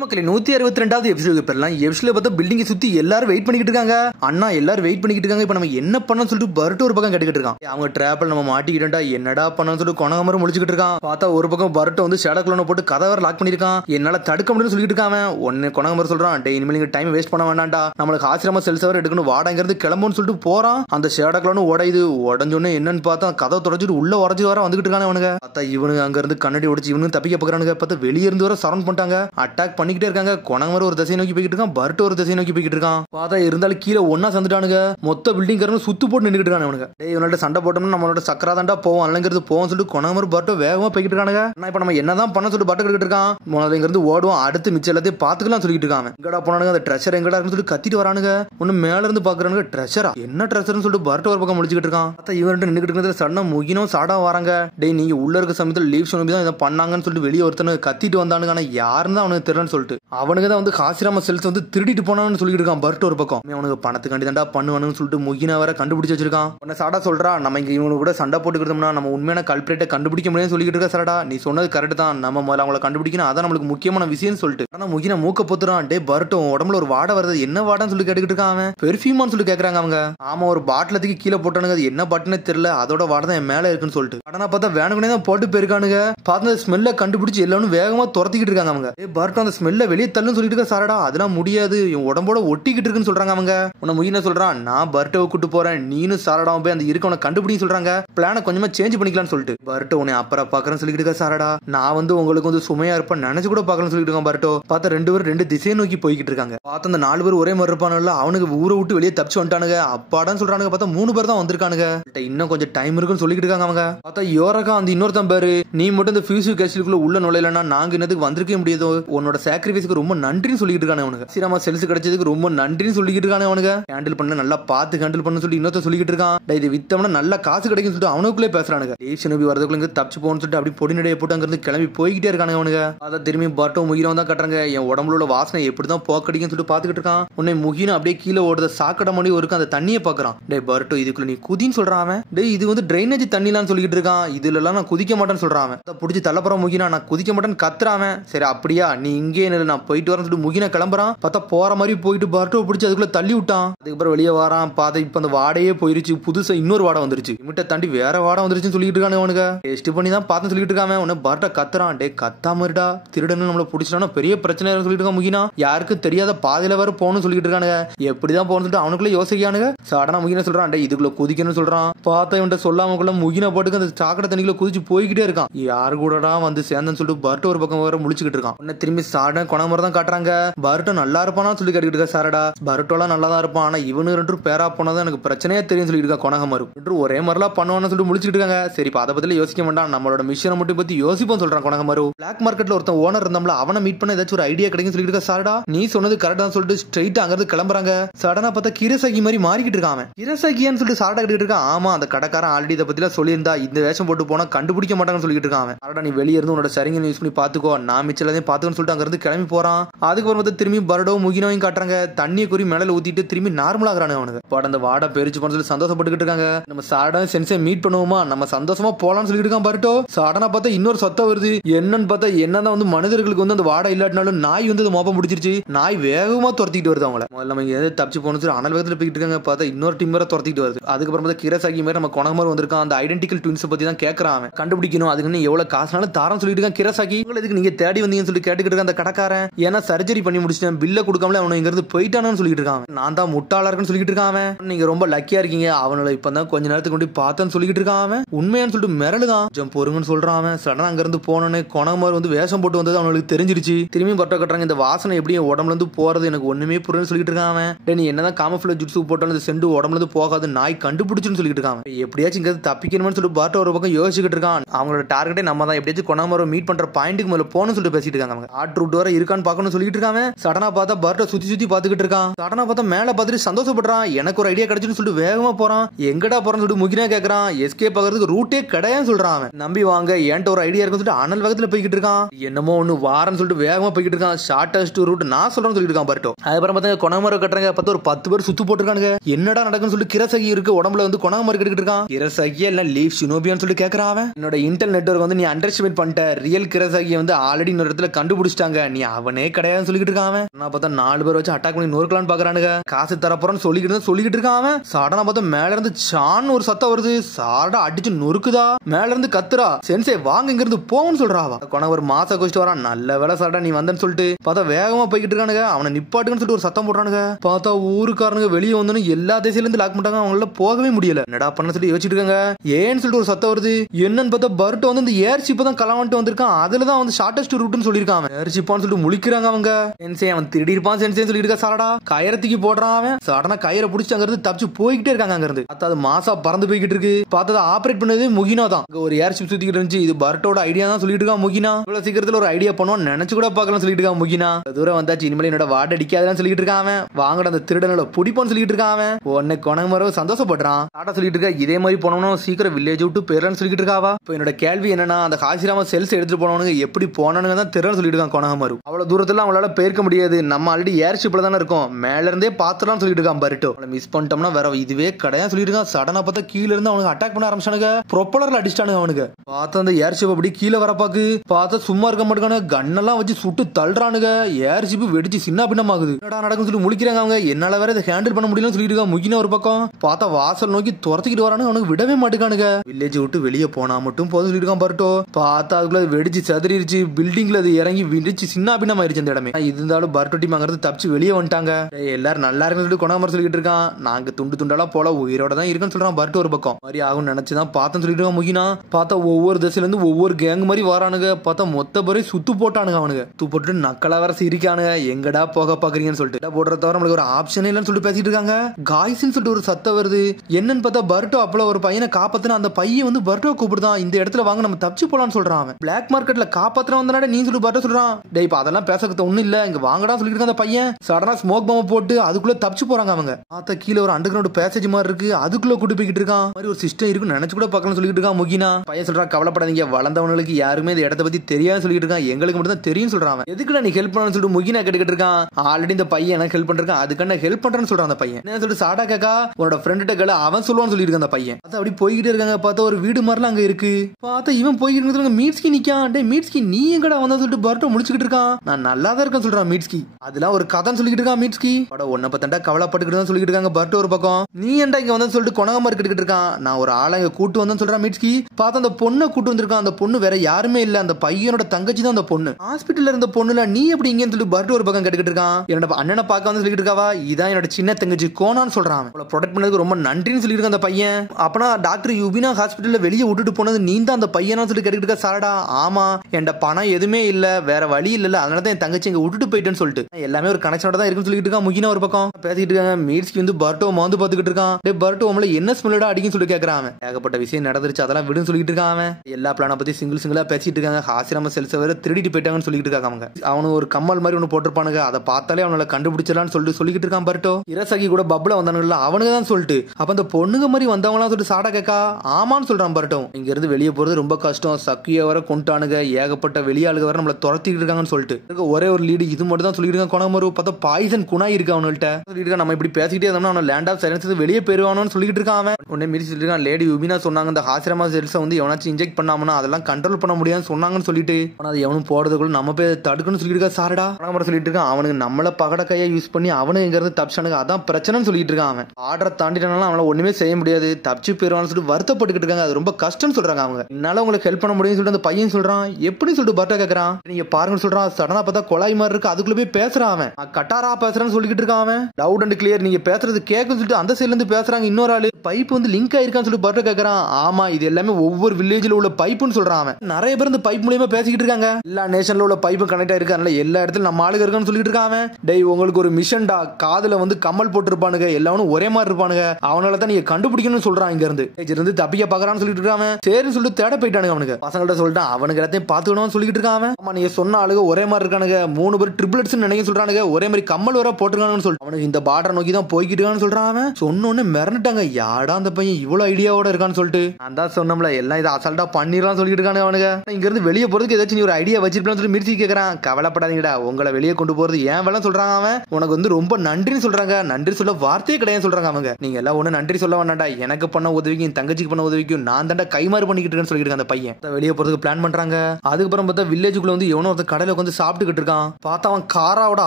மக்களே 162வது எபிசோடு பெறலாம். எபிசோட்ல பார்த்தா பில்டிங்கை சுத்தி எல்லாரும் வெயிட் பண்ணிட்டு இருக்காங்க. அண்ணா எல்லாரும் வெயிட் பண்ணிட்டு இருக்காங்க. இப்போ நம்ம என்ன பண்ணணும்னு சொல்லிட்டு பரட்டு ஒரு பக்கம் கேட்டுக்கிட்டு இருக்கான். அவங்க டிராப்ல நம்ம மாட்டிக்கிட்டா என்னடா பண்ணணும்னு சொல்லிட்டு கொணகமரம் முடிச்சுக்கிட்டு இருக்கான். பார்த்தா ஒரு பக்கம் பரட்டு வந்து ஷேடோ க்ளோனை போட்டு கதை வேற லாக் பண்ணிருக்கான். என்னால தடுக்க முடியும்னு சொல்லிட்டு இருக்கான். ஒன்னு கொணகமரம் சொல்றான், டே இனிமேல் நீங்க டைம் வேஸ்ட் பண்ண வேண்டாம்டா, நம்மளுக்கு ஆசிரம செல்ஸ் வர எடுக்கணும், வாடங்கிறது கிளம்புன்னு சொல்லிட்டு போறான். அந்த ஷேடோ க்ளோன் உடையுது. உடஞ்சோன்னு என்னன்னு பார்த்தா கதை தொடச்சிட்டு உள்ள உடஞ்சி வர வந்துகிட்டு இருக்கானே அவனுங்க. பார்த்தா இவனுங்க அங்க இருந்து கண்ணடி உடைச்சு இவனுக்கு தப்பிக்க பாக்குறானுங்க. பார்த்தா வெளியே இருந்து வர சரௌண்ட் பண்ணிட்டாங்க, அட்டாக் பண்ணிக்கிட்டே இருக்காங்க. கொணகமரம் ஒரு திசை நோக்கி போய்கிட்டு இருக்கான், பரட்டு ஒரு திசை நோக்கி போய்கிட்டு இருக்கான். பார்த்தா இருந்தாலும் கீழே ஒன்னா சந்துட்டானுங்க. மொத்த பில்டிங் காரங்க சுத்து போட்டு நின்றுட்டு இருக்கானு அவனுங்க. டேய் இவனோட சண்டை போட்டோம்னா நம்மளோட சக்கரா தாண்டா போவோம், அல்லங்கிறது போவோம் சொல்லிட்டு கொணகமரம் பரட்டு வேகமா போய்கிட்டு இருக்கானுங்க. ஆனா இப்ப நம்ம என்னதான் பண்ண சொல்லிட்டு பரட்டு கிட்டு இருக்கான். முதல்ல இங்க இருந்து ஓடுவோம், அடுத்து மிச்சம் எல்லாத்தையும் பாத்துக்கலாம் சொல்லிட்டு இருக்காங்க. எங்கடா போனானுங்க, அந்த ட்ரெஷர் எங்கடா இருக்குன்னு சொல்லி கத்திட்டு வரானுங்க. ஒண்ணு மேல இருந்து பாக்குறானுங்க, ட்ரெஷரா என்ன ட்ரெஷர்னு சொல்லிட்டு பரட்டு ஒரு பக்கம் முடிச்சுக்கிட்டு இருக்கான். பார்த்தா இவன் நின்றுட்டு இருக்கிறது சடனா முகினும் சாடா வராங்க. டேய் நீங்க உள்ள இருக்க சமயத்தில் லீவ் ஷோனபி தான் இதை பண்ணாங்கன்னு சொல்லிட்டு வெளியே ஒருத்தனை கத்திட்டு வந்தானுங்க. ஆனா யாருன்னு தான் அவனுக்கு தெரியலன்னு சொல்லிட்டு அவனுக்கு தான் வந்து காசிராம செல்ஸ் வந்து திருடிட்டு போனான்னு சொல்லிட்டு இருக்கான் பரட்டு ஒரு பக்கம். அவனுக்கு பணத்துக்காண்டி தாண்டா பண்ணுவானு சொல்லிட்டு முகினா வேற கண்டுபிடிச்சு வச்சிருக்கான். உன்ன சாடா சொல்றா, நம்ம இங்க இவனு கூட சண்டை போட்டுக்கிட்டோம்னா நம்ம உண்மையான கல்பிரேட்டை கண்டுபிடிக்க முடியும்னு சொல்லிட்டு இருக்க. சாடா நீ சொன்னது கரெக்ட் தான், நம்ம முதல்ல அவங்கள கண்டுபிடிக்கணும், அதான் நம்மளுக்கு முக்கியமான விஷயம் சொல்லிட்டு. ஆனா முகினா மூக்க பொத்துறான். டே பரட்டு உடம்புல ஒரு வாடை வருது, என்ன வாடான்னு சொல்லி கேட்டுக்கிட்டு இருக்கான். அவன் பெர்ஃபியூமான்னு சொல்லி கேக்குறாங்க அவங்க. ஆமா ஒரு பாட்டிலத்துக்கு கீழே போட்டானுங்க, அது என்ன பாட்டுன்னு தெரியல, அதோட வாடை தான் என் மேல இருக்குன்னு சொல்லிட்டு. ஆனா பார்த்தா வேணுக்குனே தான் போட்டு போயிருக்கானுங்க. பார்த்து ஸ்மெல்ல கண்டுபிடிச்சு எல்லாரும் வேகமா துரத்திக்கிட்டு இருக்காங்க அவங்க. ஏ பரட்டு அந்த ஸ்மெல்ல வெளியே தள்ளுன்னு சொல்லிட்டு இருக்க. சாரடா அதெல்லாம் முடியாது, என் உடம்போட ஒட்டிக்கிட்டு இருக்குன்னு சொல்றாங்க அவங்க. உன்னை முகினா சொல்றான், நான் பரட்டவை கூட்டு போறேன், நீனும் சாரடா போய் அந்த இருக்கவனை கண்டுபிடின்னு சொல்றாங்க. பிளான கொஞ்சமா சேஞ்ச் பண்ணிக்கலாம்னு சொல்லிட்டு. பரட்டு உன்னை அப்புறம் பாக்குறேன்னு சொல்லிட்டு இருக்க. சாரடா நான் வந்து உங்களுக்கு வந்து சுமையா இருப்பேன் நினைச்சு கூட பாக்கலன்னு சொல்லிட்டு இருக்கான் பரட்டோ. பார்த்தா ரெண்டு பேரும் ரெண்டு திசையை நோக்கி போய்கிட்டு இருக்காங்க. பார்த்த அந்த 4 பேர் ஒரே மாதிரி இருப்பானுல, அவனுக்கு ஊரை விட்டு வெளியே தப்பிச்சு வந்துட்டானுங்க. அப்பாடான்னு சொல்றானுங்க. பார்த்தா 3 பேர் தான் வந்திருக்கானுங்க. இன்னும் கொஞ்சம் டைம் இருக்குன்னு சொல்லிட்டு இருக்காங்க அவங்க. பார்த்தா யோரகா அந்த இன்னொருத்தன் பேரு, நீ மட்டும் இந்த ஃபியூசிவ் கேஸ்டுக்குள்ள உள்ள நுழையலன்னா நாங்க என்னதுக்கு வந்திருக்கே முடியாது, உன்னோட சாக்ரிஃபைஸ்க்கு ரொம்ப நன்றின்னு சொல்லிட்டு இருக்கானே அவனுக்கு. சீராமா செல்ஸ் கிடைச்சதுக்கு ரொம்ப நன்றின்னு சொல்லிட்டு இருக்கானே அவனுக்கு. ஹேண்டில் பண்ண நல்லா பார்த்து ஹேண்டில் பண்ணு சொல்லி இன்னொருத்த சொல்லிட்டு இருக்கான். இது வித்தம்னா நல்லா காசு கிடைக்கும் சொல்லிட்டு அவனுக்குள்ளே பேசுறானுங்க. டேய் ஷினோபி வரதுக்குள்ள தப்பிச்சு போன்னு சொல்லிட்டு அப்படி பொடி நடைய போட்டு அங்கிருந்து கிளம்பி போய்கிட்டே இருக்கானுங்க அவனுங்க. அதான் திரும்பி பரட்டோ முகினம் தான் கட்டுறாங்க. என் உடம்புல உள்ள வாசனை எப்படிதான் போக்கடிக்குன்னு சொல்லிட்டு பாத்துக்கிட்டு இருக்கான். உன்னை முகினம் அப்படியே கீழே ஓடுற சாக்கடை மணி ஒரு அந்த தண்ணியை பாக்குறான். டே பரட்டோ இதுக்குள்ள நீ குதின்னு சொல்றான் அவன். டேய் இது வந்து ட்ரைனேஜ் தண்ணிலாம் சொல்லிட்டு இருக்கான், இதுல எல்லாம் நான் குதிக்க மாட்டேன்னு சொல்றான் அவன். புடிச்சு தள்ளப்புறம் முகினா நான் குதிக்க மாட்டேன்னு கத்துறான். சரி அப்படியா நீ இங்கே நான் போயிட்டு வரேன்னு சொல்லிட்டு முகினா கிளம்புறான். பார்த்தா போற மாதிரி போயிட்டு பரட்டோ பிடிச்சி அதுக்குள்ள தள்ளி விட்டான். அதுக்கப்புறம் வெளியே வரான். பார்த்தா இப்ப அந்த வாடையே போயிருச்சு, புதுசா இன்னொரு வாடை வந்துருச்சு. இமிட்ட தாண்டி வேற வாடை வந்துருச்சுன்னு சொல்லிட்டு இருக்கானு அவனுக்கு. டெஸ்ட் பண்ணி தான் பார்த்து சொல்லிட்டு இருக்காம. உன்ன பரட்டா கத்துறான், டே கத்தாம இருடா, திருடன்னு நம்மள பிடிச்சிட்டா பெரிய பிரச்சனை சொல்லிட்டு இருக்கான் முகினா. யாருக்கும் தெரியாத பாதையில வேற போகணும்னு சொல்லிட்டு இருக்கானுங்க. எப்படிதான் போகணும்னு சொல்லிட்டு அவனுக்குள்ள யோசிக்கானுங்க. சடனா முகினா சொல்றான், டே இதுக்குள்ள குதிக்கணும்னு சொல்றான். பார்த்தா இவன்ட்ட சொல்லாமக்குள்ள முகினா போட்டுக்கு அந்த சாக்கடை தண்ணிக்குள்ள குதிச்சு போய்கிட்டே இருக்கான். யாரு கூடடா வந்து சேர்ந்தன்னு சொல்லிட்டு பரட்டோ ஒரு பக்கம் வேற முழிச்சுக்கிட்டு இருக்கான். உன்ன திரும்பி சாட கொணமுறை தான் காட்டுறாங்க. பரட்டோ நல்லா இருப்பானா சொல்லி கேட்டுக்கிட்டு இருக்கா. சாரடா பரட்டோலாம் நல்லா தான் இருப்பான், ஆனா இவனு 2 பேரா போனதான் எனக்கு பிரச்சனையே தெரியும் சொல்லிட்டு இருக்கா கொணகமரு. ஒரே மாதிரிலாம் பண்ணுவான்னு சொல்லிட்டு முடிச்சுட்டு இருக்காங்க. சரி அதை பத்தி யோசிக்க வேண்டாம், நம்மளோட மிஷனை மட்டும் பத்தி யோசிப்போம் சொல்றான் கொணகமரு. பிளாக் மார்க்கெட்ல ஒருத்தன் ஓனர் இருந்தாம்ல, அவனை மீட் பண்ண ஏதாச்சும் ஒரு ஐடியா கிடைக்கும் சொல்லிட்டு இருக்கா. சாரடா நீ சொன்னது கரெக்டா சொல்லிட்டு ஸ்ட்ரைட்டா அங்கிருந்து கிளம்புறாங்க. சடனா பார்த்தா கிரசாகி மாதிரி மாறிக்கிட்டு இருக்கான். கிரசாகியான்னு சொல்லிட்டு சாரடா கிட்ட இருக்கான். ஆமா அந்த கடைக்காரன் ஆல்ரெடி இதை பத்திலாம் சொல்லியிருந்தா, இந்த வேஷம் போட்டு போனா கண்டுபிடிக்க மாட்டாங்கன்னு சொல்லிட்டு இருக்கான். சாரடா நீ வெளியே இருந்து உன்னோட சரிங்க யூஸ் பண்ணி பாத்துக்கோ, நான் மிச்சலதையும் பாத்துக்கன்னு சொல்லிட்டு அங்க இருந்து கிளம்பி போறான். அதுக்கப்புறம் திரும்பி பரடோ முகினோவையும் காட்டுறாங்க. தண்ணியை குறி மேல ஊத்திட்டு திரும்பி நார்மல் ஆகுறானு அவனுக்கு. அந்த வாடை பெருச்சு பண்ண சொல்லி சந்தோஷப்பட்டுக்கிட்டு இருக்காங்க. நம்ம சாடா சென்சே மீட் பண்ணுவோமா, நம்ம சந்தோஷமா போலாம்னு சொல்லிட்டு இருக்கான் பரட்டோ. சாடனா பார்த்தா இன்னொரு சத்தம் வருது. என்னன்னு பார்த்தா என்னதான் வந்து மனிதர்களுக்கு வந்து அந்த வாடை இல்லாட்டினாலும் நாய் வந்து மோப்பம் முடிச்சிருச்சு. நாய் வேகமா துரத்திட்டு வருது அவங்கள. நம்ம இங்க தப்பிச்சு போகணும் சொல்லி அனல் வேகத்துல போயிட்டு இருக்காங்க. பார்த்தா இன்னொரு டீம் வேற துரத்திட்டு வருது. அதுக்கப்புறம் பார்த்தா கிரசாகி மாதிரி நம்ம கொணகமரு வந்திருக்கான். அந்த ஐடென்டிக்கல் ட்வின்ஸ் பத்தி தான் கேட்கறான். கண்டுபிடிக்கணும், அதுக்கு எவ்வளவு காசுனாலும் தாரம் சொல்லிட்டு இருக்கான். கிரசாகி உங்களுக்கு நீங்க தேடி வந்தீங்கன்னு சொல்லி கேட்டுக்கிட்டு இருக்க அந்த கடைக்காரன். ஏன்னா சர்ஜரி பண்ணி முடிச்சிட்டேன், பில்ல கொடுக்காமல அவனை இங்க இருந்து போயிட்டானு சொல்லிட்டு இருக்கான். நான் தான் முட்டாளா இருக்குன்னு சொல்லிட்டு இருக்கான். நீங்க ரொம்ப லக்கியா இருக்கீங்க, அவனால இப்பதான் கொஞ்ச நேரத்துக்கு முன்னாடி பார்த்தேன்னு சொல்லிட்டு இருக்கான். உண்மையான்னு சொல்லிட்டு மிரளுதான். கொஞ்சம் பொறுங்கன்னு சொல்றான். சடனா அங்க இருந்து போனோன்னே கொணகமரு வந்து வேஷம் போட்டு வந்தது அவனுக்கு தெரிஞ்சிருச்சு. திரும்பி பட்ட கட்டுறாங்க. இந்த வாசனை எப்படி உடம்புல இருந்து போறது எனக்கு ஒண்ணுமே புரியன்னு சொல்லிட்டு இருக்கான். நீ என்னதான் காமஃப்ளேஜ் ஜுட்ஸு போட்டாலும் இந்த செண்டு உடம்புல இருந்து போகாது, நாய் கண்டுபிடிச்சுன்னு சொல்லிட்டு இருக்கான். எப்படியாச்சும் இங்க தப்பிக்கணும்னு சொல்லிட்டு பாட்டு ஒரு பக்கம் யோசிச்சுட்டு இருக்கான். அவங்களோட டார்கெட்டே நம்ம தான், எப்படியாச்சும் கொணகமரு மீட் பண்ற பாயிண்ட்டுக்கு மேல போகணும்னு சொல்லிட்டு பேசிட்டு இருக்காங்க. ஆட் ரூட் வர இருக்கான்னு பாக்கணும்னு சொல்லிட்டு இருக்காங்க. சடனா பார்த்தா பர்ட்டை சுத்தி சுத்தி பாத்துக்கிட்டு இருக்கான். சடனா பார்த்தா மேல பார்த்துட்டு சந்தோஷப்படுறான். எனக்கு ஒரு ஐடியா கிடைச்சுன்னு சொல்லிட்டு வேகமா போறான். எங்கடா போறான்னு சொல்லிட்டு முகினா கேக்குறான். எஸ்கேப் ஆகிறதுக்கு ரூட்டே கிடையாதுன்னு சொல்றான். நம்பி வாங்க, என்கிட்ட ஒரு ஐடியா இருக்குன்னு சொல்லிட்டு அனல் வேகத்துல போய்கிட்டு இருக்கான். என்னமோ ஒண்ணு வாரன்னு சொல்லிட்டு வேகமா போய்கிட்டு இருக்கான். ஷார்டஸ்ட் ரூட் நான் சொல்றேன்னு சொல்லிட்டு இருக்கான் பர்ட்டோ. அதுக்கப்புறம் பார்த்தா கொணகமரு கட்டுறாங்க. பார்த்தா ஒரு 10 பேர் சுத்து போட்டுருக்கானுங்க. என்னடா நடக்குன்னு சொல்லிட்டு கிரசாகி இருக்கு உடம்புல வந்து கொணகமரு கிட்ட இருக்கான். கிரசாகி எல்லாம் லீவ் ஷினோபியான்னு சொல்லிட்டு கேக்குறான். என்னோட இன்டெல் நெட்வொர்க் வந்து நீ அண்டர் எஸ்டிமேட் பண்ணிட்ட, ரியல் கிரசாகி வந்து ஆல்ரெடி இன்னொரு இடத்துல கண்டுபிடிச்சிட்டாங்க, நீ அவனே கிடையாதுன்னு சொல்லிட்டு இருக்கான். நான் பார்த்தா 4 பேர் வச்சு அட்டாக் பண்ணி நொறுக்கலான்னு பாக்குறானுங்க. காசு தரப்போறன்னு சொல்லிக்கிட்டு இருக்கான். சடனா பார்த்தா மேல இருந்து சான்னு ஒரு சத்தம் வருது. சாடா அடிச்சு நொறுக்குதா. மேல இருந்து கத்துறா, சென்சே வாங்க இங்க இருந்து போன்னு சொல்றாவா. கொனக்கு ஒரு மாசம் குடிச்சிட்டு வரான். நல்ல வேலை சாடா நீ வந்தன்னு சொல்லிட்டு பார்த்தா வேகமா போய்கிட்டு இருக்கானுங்க. அவனை நிப்பாட்டுன்னு சொல்லிட்டு ஒரு சத்தம் போடுறானுங்க. பார்த்தா ஊருக்காரனுங்க வெளியே வந்து எல்லா திசையில இருந்து லாக் பண்ணிட்டாங்க. அவங்களால போகவே முடியல. என்னடா பண்ண சொல்லி யோசிச்சுட்டு இருக்காங்க. ஏன்னு சொல்லிட்டு ஒரு சத்தம் வருது. என்னன்னு பார்த்தா பர்ட் வந்து இந்த ஏர் ஷிப் தான் கலவான்ட்டு வந்திருக்கான். அதுலதான் வந்து ஷார்டஸ்ட் ரூட்னு சொல்லியிருக்கான். ஏர் ஷிப்பான்னு சொல்லிட்டு முழிக்கிறாங்க அவங்க. சென்சே அவன் திருடி இருப்பான் சென்சேன்னு சொல்லிட்டு இருக்கா. சாடா கயிறத்துக்கு போடுறான். அவன் சடனா கயிறை பிடிச்சி அங்க இருந்து தப்பிச்சு போய்கிட்டே இருக்காங்க. அங்க இருந்து அது மாசா பறந்து போய்கிட்டு இருக்கு. பார்த்தா ஆபரேட் பண்ணது முகினா தான். ஒரு ஏர் ஷிப் சுத்திக்கிட்டு இருந்துச்சு. இது பர்ட்டோட ஐடியா தான் சொல்லிட்டு இருக்கான் முகினா. இவ்வளவு சீக்கிரத்துல ஒரு ஐடியா பண்ணுவான் நினைச்சு கூட பார்க்கலாம் சொல்லிட்டு இருக்கான் முகினா. தூரம் வந்தாச்சு, இனிமேல் என்னோட வாட அடிக்காதான் சொல்லிட்டு இருக்கான். வாங்கட அந்த திருடனோட புடிப்போன்னு சொல்லிட்டு இருக்கான். உடனே கொனகமரம் சந்தோஷப்படுறான். ஆட்டா சொல்லிட்டு இருக்கா, இதே மாதிரி போனோம்னா சீக்கிரம் வில்லேஜ் விட்டு போயிடலான்னு சொல்லிட்டு இருக்காவா. இப்போ என்னோட கேள்வி என்னன்னா, அந்த காசிராம செல்ஸ் எடுத்துட்டு போனவனுங்க எப்படி போனானுங்க தான் தெரியல சொல்லிட்டு இருக்கான் கொனகமரு. அவ்வளவு தூரத்துல அவங்களால போயிருக்க முடியாது. நம்ம ஆல்ரெடி ஏர் ஷிப்ல தானே இருக்கோம், மேல இருந்தே பாத்துலாம் சொல்லிட்டு இருக்கான் பர்ட்டோ. மிஸ் பண்ணிட்டோம்னா வேற இதுவே கிடையாது சொல்லிட்டு இருக்கான். சடனா பார்த்தா கீழ இருந்து அவனுக்கு அட்டாக் பண்ண ஆரம்பிச்சானுங்க. ப்ரொப்பலர்ல அடிச்சிட்டானுங்க அவனுக்கு. பார்த்தா அந்த ஏர் ஷிப் அப்படி கீழே வரப்பாக்கு பார்த்தா சும்மா இருக்க மாட்டானு கண்ணெல்லாம் வச்சு சுட்டு தள்ளுறானுங்க. ஏர் ஷிப் வெடிச்சு சின்ன பின்னமாகுது. என்னடா நடக்கும் சொல்லி முழிக்கிறாங்க அவங்க. என்னால வேற இதை ஹேண்டில் பண்ண முடியலன்னு சொல்லிட்டு இருக்கான் முகினா. ஒரு பக்கம் பார்த்தா வாசல் நோக்கி துரத்திக்கிட்டு வரானு. அவனுக்கு விடவே மாட்டுக்கானுங்க. வில்லேஜ் விட்டு வெளியே போனா மட்டும் போதும் சொல்லிட்டு இருக்கான் பர்ட்டோ. பார்த்தா அதுக்குள்ள வெடிச்சு சதுரிச்சு பில்டிங்ல அது இறங்கி விடிச்சு சின்ன பின்னம் ஆயிருச்சு அந்த இடமே. இருந்தாலும் பர்ட்டோ டீம் அங்கிருந்து தப்பிச்சு வெளியே வந்துட்டாங்க. எல்லாரும் நல்லா இருக்குன்னு சொல்லிட்டு கொண்டாமர் சொல்லிட்டு இருக்கான். நாங்க துண்டு துண்டெல்லாம் போல உயிரோட தான் இருக்குன்னு சொல்றான் பர்ட்டோ. ஒரு பக்கம் மாதிரி ஆகும் நினைச்சுதான் பார்த்தேன்னு சொல்லிட்டு இருக்கான் முகினா. பார்த்தா ஒவ்வொரு திசையில இருந்து ஒவ்வொரு கேங் மாதிரி வரானுங்க. பார்த்தா மொத்த பேரை சுத்து போட்டானுங்க அவனுங்க. தூ போட்டு நக்கலா வேற சிரிக்கானுங்க. எங்கடா போக பாக்குறீங்கன்னு சொல்லிட்டு போடுற தவிர நம்மளுக்கு ஒரு ஆப்ஷன் இல்லன்னு சொல்லிட்டு பேசிட்டு இருக்காங்க. காய்ஸ்ன்னு சொல்லிட்டு ஒரு சத்தம் வருது. என்னன்னு பார்த்தா பர்ட்டோ அப்பல ஒரு பையனை காப்பாத்தினா அந்த பையன் வந்து பர்ட்டோ கூப்பிடுதான். இந்த இடத்துல வாங்க நம்ம தப்பிச்சு போலான்னு சொல்றான். அவன் பிளாக் மார்க்கெட்ல காப்பாத்திர வந்தனால நீ சொல்லிட்டு பர்ட்டோ சொல்றான். டேய் இப்ப அதெல்லாம் பேசறது ஒண்ணும் இல்ல, இங்க வாங்கடா சொல்லிட்டு இருக்க. அந்த பையன் சடனா ஸ்மோக் பாம்பை போட்டு அதுக்குள்ள தப்பிச்சு போறாங்க அவங்க. பார்த்தா கீழே ஒரு அண்டர் கிரவுண்ட் பேசேஜ் மாதிரி இருக்கு. அதுக்குள்ள கூட்டு போய்கிட்டு இருக்கான். மாதிரி ஒரு சிஸ்டம் இருக்குன்னு நினைச்சு கூட பார்க்கலாம் சொல்லிட்டு இருக்கான் முகினா. பையன் சொல்றான், கவலைப்படாதீங்க, வளர்ந்தவங்களுக்கு யாருமே இந்த இடத்த பத்தி தெரியாது சொல்லிட்டு இருக்கான். எங்களுக்கு மட்டும் தான் தெரியும் சொல்றான். எதுக்குடா நீ ஹெல்ப் பண்ணணும்னு சொல்லிட்டு முகினா கேட்டுக்கிட்டு இருக்கான். ஆல்ரெடி இந்த பையன் எனக்கு ஹெல்ப் பண்றான், அதுக்கான ஹெல்ப் பண்றேன்னு சொல்றான் அந்த பையன். என்ன சொல்லிட்டு சாடா கேக்கா உன்னோட ஃப்ரெண்ட்ட கேளு, அவன் சொல்லுவான்னு சொல்லிட்டு இருக்கான் அந்த பையன். அது அப்படி போய்கிட்டே இருக்காங்க. பார்த்தா ஒரு வீடு மாதிரிலாம் அங்க இருக்கு. பார்த்தா இவன் போய்கிட்டு இருக்காங்க. மீட்ஸ்கி நிக்கான். டேய் மீட்ஸ்கி நீ எங்கடா வந்தா சொல்லிட்டு பர்ட்டோ முடிச்சுக்கிட்டு இருக்கான். நான் நல்லா தான் இருக்கேன்னு சொல்றான் மீட்ஸ்கி. அதெல்லாம் ஒரு கதைன்னு சொல்லிட்டு இருக்கான் மீட்ஸ்கி. பட உன்ன பத்தண்டா கவலைப்பட்டுக்கிட்டு தான் சொல்லிட்டு இருக்காங்க பர்ட்டோ. ஒரு பக்கம் நீ ஏன்டா இங்க வந்தா சொல்லிட்டு கொனகமா இருக்கிட்டு இருக்கான். நான் ஒரு ஆளை இங்க கூட்டு வந்தேன்னு சொல்றான் மீட்ஸ்கி. பார்த்தா அந்த பொண்ணை கூட்டு வந்திருக்கான். அந்த பொண்ணு வேற யாருமே இல்ல, அந்த பையனோட தங்கச்சி தான் அந்த பொண்ணு. ஹாஸ்பிட்டல்ல இருந்த பொண்ணுல நீ எப்படி இங்கன்னு சொல்லிட்டு பர்ட்டோ ஒரு பக்கம் கேட்டுக்கிட்டு இருக்கான். என்னோட அண்ணனை பார்க்க வந்து சொல்லிட்டு இருக்காவா. இதான் என்னோட சின்ன தங்கச்சி கோனான்னு சொல்றான். அவளை ப்ரொடெக்ட் பண்ணதுக்கு ரொம்ப நன்றின்னு சொல்லிட்டு இருக்கான் அந்த பையன். அப்பனா டாக்டர் யுபினா ஹாஸ்பிட்டல்ல வெளியே விட்டுட்டு போனது நீ தான் அந்த பையனா சொல்லிட்டு கேட்டுக்கிட்டு இருக்கா. சாரடா ஆமா, என்கிட்ட பணம் எதுவுமே இல்ல, வேற வழி இல்ல, அதனாலதான் என் தங்கச்சி இங்க விட்டுட்டு போயிட்டேன்னு சொல்லிட்டு எல்லாமே ஒரு கனெக்ஷனோட தான் இருக்குன்னு சொல்லிட்டு இருக்கான் முகினா. ஒரு பக்கம் பேசிட்டு இருக்காங்க. மீட்ஸ்கி வந்து பர்ட்டோ வந்து பாத்துக்கிட்டு இருக்கான். டே பர்ட்டோ உங்களை என்ன ஸ்மெல்லடா அடிக்குன்னு சொல்லி கேட்கறான். ஏகப்பட்ட விஷயம் நடந்துருச்சு, அதெல்லாம் விடுன்னு சொல்லிட்டு இருக்கான். எல்லா பிளான பத்தி சிங்கிளா பேசிட்டு இருக்காங்க. ஹாசிராம செல்ஸ் வேற திருடிட்டு போயிட்டாங்கன்னு சொல்லிட்டு இருக்காங்க அவங்க. அவனு ஒரு கம்மல் மாதிரி ஒன்னு போட்டிருப்பானுங்க, அதை பார்த்தாலே அவனால கண்டுபிடிச்சலான்னு சொல்லிட்டு இருக்கான் பர்ட்டோ. இரசகி கூட பப்ல வந்தானுங்களா அவனுங்க தான் சொல்லிட்டு அப்ப அந்த பொண்ணுங்க மாதிரி வந்தவங்களாம் சொல்லிட்டு சாடா கேக்கா ஆமான்னு சொல்றான் பர்ட்டோ. இங்க இருந்து வெளியே போறது ரொம்ப கஷ்டம், சக்கிய வர கொண்டானுங்க, ஏகப்பட்ட வெளியாளுக வர நம்மள துரத்திட்டு இருக்காங்கன்னு சொல்லிட்டு ஒரே ஒரு லீடு இது மட்டும் தான் சொல்லிட்டு இருக்கான். கொனமரு பார்த்தா பாய்சன் குணாய் இருக்கு அவங்கள்ட்ட சொல்லிட்டு நம்ம இப்படி பேசிக்கிட்டே இருந்தோம்னா அவன் லேண்ட் ஆஃப் சைலன்ஸ் வெளியே போயிருவானு சொல்லிட்டு இருக்கான். அவன் உடனே மீறி சொல்லிட்டு இருக்கான். லேடி யுபினா சொன்னாங்க இந்த ஹாசிராமா செல்ஸை வந்து எவனாச்சும் இன்ஜெக்ட் பண்ணாமனா அதெல்லாம் கண்ட்ரோல் பண்ண முடியாதுன்னு சொன்னாங்கன்னு சொல்லிட்டு அது எவனும் போறதுக்குள்ள நம்ம போய் தடுக்கணும்னு சொல்லிட்டு இருக்கா. சாரடா சொல்லிட்டு இருக்கான். அவனுக்கு நம்மள பகட கையா யூஸ் பண்ணி அவனு இங்க இருந்து தப்பிச்சானுங்க, அதான் பிரச்சனைன்னு சொல்லிட்டு இருக்கான். அவன் ஆர்டரை தாண்டிட்டானாலும் அவனால ஒண்ணுமே செய்ய முடியாது, தப்பிச்சு போயிருவான்னு சொல்லிட்டு வருத்தப்பட்டுக்கிட்டு இருக்காங்க. அது ரொம்ப கஷ்டம்னு சொல்றாங்க அவங்க. என்னால உங்களுக்கு ஹெல்ப் பண்ண முடியும்னு சொல்லிட்டு அந்த பையன் சொல்றான். எப்படி சொல்லிட்டு பர்ட்டோ கேக்குறான். நீங்க பாருங்கன்னு சொல்றான். சடனா பார்த்தா கொலாய் மாதிரி இருக்கு, அதுக்குள்ள போய் பேசுறான். அவன் கட்டாரா பேசுறான்னு சொல்லிட்டு இருக்கான். அவன் லவுட் அண்ட் கிளியர் நீங்க பேசுறது கேட்கும் சொல்லிட்டு அந்த சைட்ல இருந்து பேசுறாங்க. இன்னொரு ஆளு பைப் வந்து லிங்க் ஆயிருக்கான்னு சொல்லிட்டு பர்ட்டோ கேக்குறான். ஆமா இது எல்லாமே ஒவ்வொரு வில்லேஜ்ல உள்ள பைப்புன்னு சொல்றான். அவன் நிறைய பேர் இந்த பைப் மூலமா பேசிக்கிட்டு இருக்காங்க. எல்லா நேஷன்ல உள்ள பைப்பும் கனெக்ட் ஆயிருக்கு, அதனால எல்லா இடத்துல நம்ம ஆளுங்க இருக்கான்னு சொல்லிட்டு இருக்கான். டேய் உங்களுக்கு ஒரு மிஷன்டா, காதுல வந்து கம்மல் போட்டு இருப்பானுங்க, எல்லாரும் ஒரே மாதிரி இருப்பானுங்க, அவனால தான் நீங்க கண்டுபிடிக்கணும்னு சொல்றான். இங்க இருந்து தப்பிக்க பாக்குறான்னு சொல்லிட்டு இருக்கான். சரின்னு சொல்லிட்டு தேட போயிட்டானுங்க அவனுக்கு. பசங்கள்ட்ட சொல்லிட்டான் அவனுக்கு எல்லாத்தையும் பாத்துக்கணும்னு சொல்லிட்டு இருக்கான். ஆமா நீங்க சொன்ன ஆளுங்க ஒரே மாதிரி இருக்கானுங்க, 3 பேர் ட்ரிபிள்ஸ் நினைக்க சொல்றானுங்க, ஒரே மாதிரி கம்மல் வர போட்டுருக்கானு சொல்லிட்டு அவனுக்கு இந்த பார்டர் நோக்கி தான் போய்கிட்டு இருக்கான்னு சொல்றான். சொன்னோன்னு மிரண்டுட்டாங்க. யாடா அந்த பையன் இவ்வளவு ஐடியாவோட இருக்கான்னு சொல்லிட்டு. நான் தான் சொன்னோம்ல எல்லாம் இதை அசால்ட்டா பண்ணிடலாம் சொல்லிட்டு இருக்கானு அவனுங்க. இங்க இருந்து வெளியே போறதுக்கு ஏதாச்சும் நீ ஒரு ஐடியா வச்சிருப்பான்னு சொல்லி மிர்ச்சி கேக்குறான். கவலைப்படாதீங்கடா, உங்களை வெளியே கொண்டு போறது ஏன் வேலை சொல்றாங்க. அவன் உனக்கு வந்து ரொம்ப நன்றின்னு சொல்றாங்க, நன்றி சொல்ல வார்த்தையே கிடையாது சொல்றாங்க அவங்க. நீங்க எல்லாம் ஒண்ணு நன்றி சொல்ல வேண்டாம்டா, எனக்கு பண்ண உதவிக்கும் என் தங்கச்சிக்கு பண்ண உதவிக்கும் நான் தாண்டா கைமாறு பண்ணிக்கிட்டு இருக்கேன்னு சொல்லிட்டு அந்த பையன் வெளியே போறதுக்கு பிளான் பண்றாங்க. அதுக்கப்புறம் பார்த்தா வில்லேஜுக்குள்ள வந்து எவனோ ஒரு கடையில வந்து சாப்பிட்டு சாப்பிட்டுக்கிட்டு இருக்கான். பார்த்தா அவன் காராவோட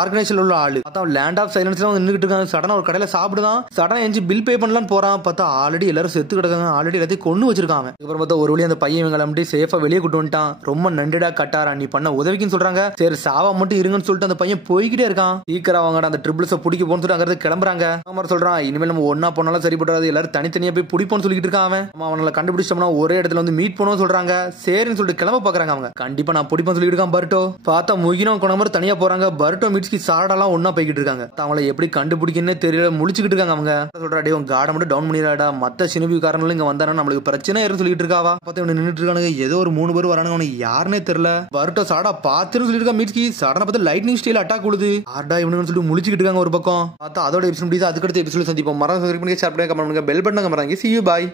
ஆர்கனைசேஷன்ல உள்ள ஆளு. பார்த்தா அவன் லேண்ட் ஆஃப் சைலன்ஸ்ல வந்து நின்னுட்டு இருக்கான். சடனா ஒரு கடையில சாப்பிடுதான். சடனா எஞ்சி பில் பே பண்ணலான்னு போறான். பார்த்தா ஆல்ரெடி எல்லாரும் செத்து கிடக்காங்க. ஆல்ரெடி எல்லாத்தையும் கொண்டு வச்சிருக்கான். அப்புறம் பார்த்தா ஒரு வழி அந்த பையன் இவங்களை மட்டும் சேஃபா வெளியே கூட்டு வந்துட்டான். ரொம்ப நன்றிடா கட்டாரா, நீ பண்ண உதவிக்குன்னு சொல்றாங்க. சரி சாவா மட்டும் இருங்கன்னு சொல்லிட்டு அந்த பையன் போய்கிட்டே இருக்கான். சீக்கிரம் அவங்க அந்த ட்ரிபிள்ஸை பிடிக்க போன்னு சொல்லிட்டு அங்க கிளம்புறாங்க. அவன் சொல்றான் இனிமேல் நம்ம ஒன்னா போனாலும் சரிப்படாது, எல்லாரும் தனித்தனியா போய் பிடிப்போம்னு சொல்லிட்டு இருக்கான். அவனை கண்டுபிடிச்சோம்னா ஒரே இடத்துல வந்து மீட் பண்ணுவோம் சொல்றாங்க. சரின்னு சொல்லிட்டு கிளம்ப பாக்குறாங்க. அவங்க கண்டிப்பா நான் பிடிப்போம் சொல்லிட்டு இருக்கான் பர்ட்டோ. பார்த்தா முகினும் குணமர் தனியா போறாங்க. பர்ட்டோ மிட்ஸ்கி சாடாலாம் ஒன்னா போய்கிட்டு இருக்காங்க. அவங்களை எப்படி கண்டுபிடிக்கன்னு தெரியல, முழிச்சுக்கிட்டு இருக்காங்க. அவங்க சொல்றா டே உன் காடை மட்டும் டவுன் பண்ணிடாடா, மத்த சினிபி காரணங்களும் இங்க வந்தானா நம்மளுக்கு பிரச்சனை ஏறுன்னு சொல்லிட்டு இருக்காவா. பார்த்தா இவனை நின்றுட்டு இருக்கானுங்க. ஏதோ ஒரு 3 பேர் வரானுங்க. அவனுக்கு யாருன்னே தெரியல. பர்ட்டோ சாடா பாத்துன்னு சொல்லிட்டு இருக்கா. மிட்ஸ்கி சடனா பார்த்து லைட்னிங் ஸ்டைல் அட்டாக் கொடுது. ஆர்டா இவனுன்னு சொல்லிட்டு முழிச்சுக்கிட்டு இருக்காங்க ஒரு பக்கம். பார்த்தா அதோட எபிசோட் முடியுது. அதுக்கடுத்து எபிசோட் சந்திப்போம். மரம் சப்ஸ்கிரைப் பண்ணி ஷேர் பண்ணி கமெண்ட் பண்ணுங்க. பெல் பட்டனை கமராங்க. See you bye.